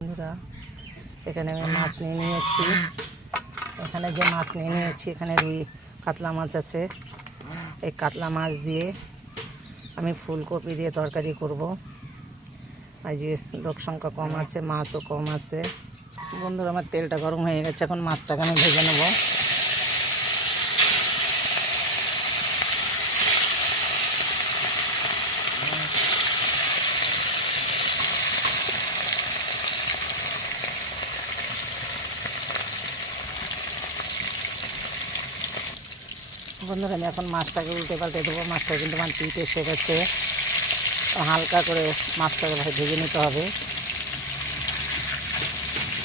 বন্ধুরা, এখানে আমি মাছ নিয়ে নিয়েছি। এখানে যে মাছ নিয়ে নিয়েছি, এখানে রুই কাতলা মাছ আছে। এই কাতলা মাছ দিয়ে আমি ফুলকপি দিয়ে তরকারি করব। এই যে লোক সংখ্যা কম আছে, মাছও কম আছে। বন্ধুরা, আমার তেলটা গরম হয়ে গেছে, এখন মাছটাকে আমি ভেজে নেব। বন্ধুরা, আমি এখন মাছটাকে উল্টে পাল্টে দেবো। মাছটা কিন্তু আমার পিঠ এসে গেছে, হালকা করে মাছটাকে ভেজে নিতে হবে।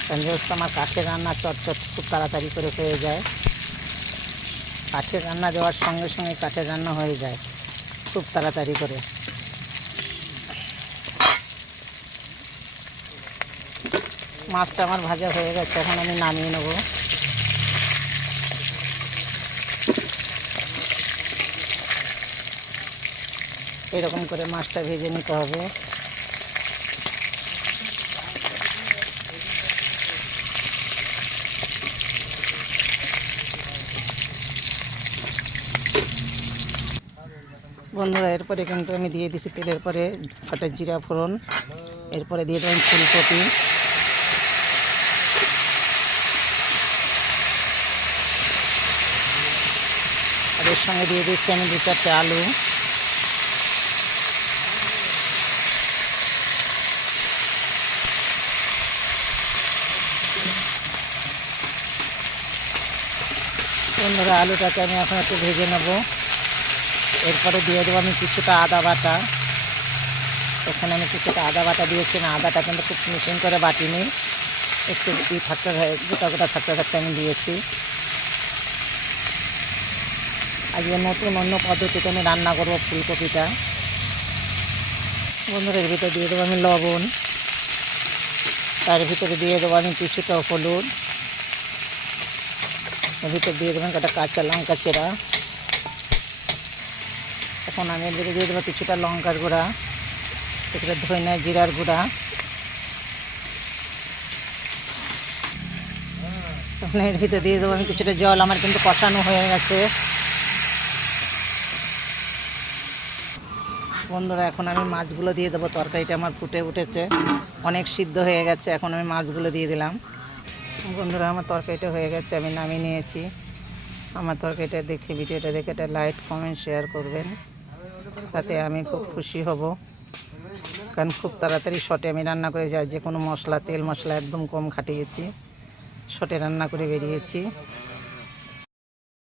কারণ যেহেতু আমার কাঠের রান্না চটচট খুব তাড়াতাড়ি করে হয়ে যায়। কাঠের রান্না দেওয়ার সঙ্গে সঙ্গে কাঠের রান্না হয়ে যায় খুব তাড়াতাড়ি করে। মাছটা আমার ভাজা হয়ে গেছে, এখন আমি নামিয়ে নেব। এরকম করে মাছটা ভেজে নিতে হবে। বন্ধুরা, এরপরে কিন্তু আমি দিয়ে দিচ্ছি তেলের পরে কটা জিরা ফোড়ন। এরপরে দিয়ে দেবেন ফুলকপি। আর এর সঙ্গে দিয়ে দিচ্ছি আমি 2-4টে আলু। বন্ধুরা, আলুটাকে আমি এখন একটু ভেজে নেব। এরপরে দিয়ে দেবো আমি কিছুটা আদা বাটা। এখানে আমি কিছুটা আদা বাটা দিয়েছি। না, আদাটা কিন্তু খুব মিশিং করে বাটিনি, একটু থাকতে গোটা গোটা থাকতে থাকতে আমি দিয়েছি। আজকে নতুন অন্য পদ্ধতিতে আমি রান্না করবো ফুলকপিটা। বন্ধুরা, এর ভিতরে দিয়ে দেবো আমি লবণ। তার ভিতরে দিয়ে দেবো আমি কিছুটা হলুদ। এর ভিতরে দিয়ে দেবেন একটা কাঁচা লঙ্কা চেরা। এখন আমি এর ভিতরে দিয়ে দেবো কিছুটা লঙ্কার গুঁড়া, কিছুটা ধনিয়া জিরার গুঁড়া। এখন এর ভিতরে দিয়ে দেবো আমি কিছুটা জল। আমার কিন্তু কষানো হয়ে গেছে। বন্ধুরা, এখন আমি মাছগুলো দিয়ে দেবো। তরকারিটা আমার ফুটে উঠেছে, অনেক সিদ্ধ হয়ে গেছে। এখন আমি মাছগুলো দিয়ে দিলাম। বন্ধুরা, আমার তরকারিটা হয়ে গেছে, আমি নামিয়ে নিয়েছি। আমার তরকারিটা দেখে, ভিডিওটা দেখে একটা লাইক কমেন্ট শেয়ার করবেন, তাতে আমি খুব খুশি হব। কারণ খুব তাড়াতাড়ি শর্টে আমি রান্না করে যাই। যে কোনো মশলা, তেল মশলা একদম কম খাটিয়েছি, শর্টে রান্না করে বেরিয়েছি।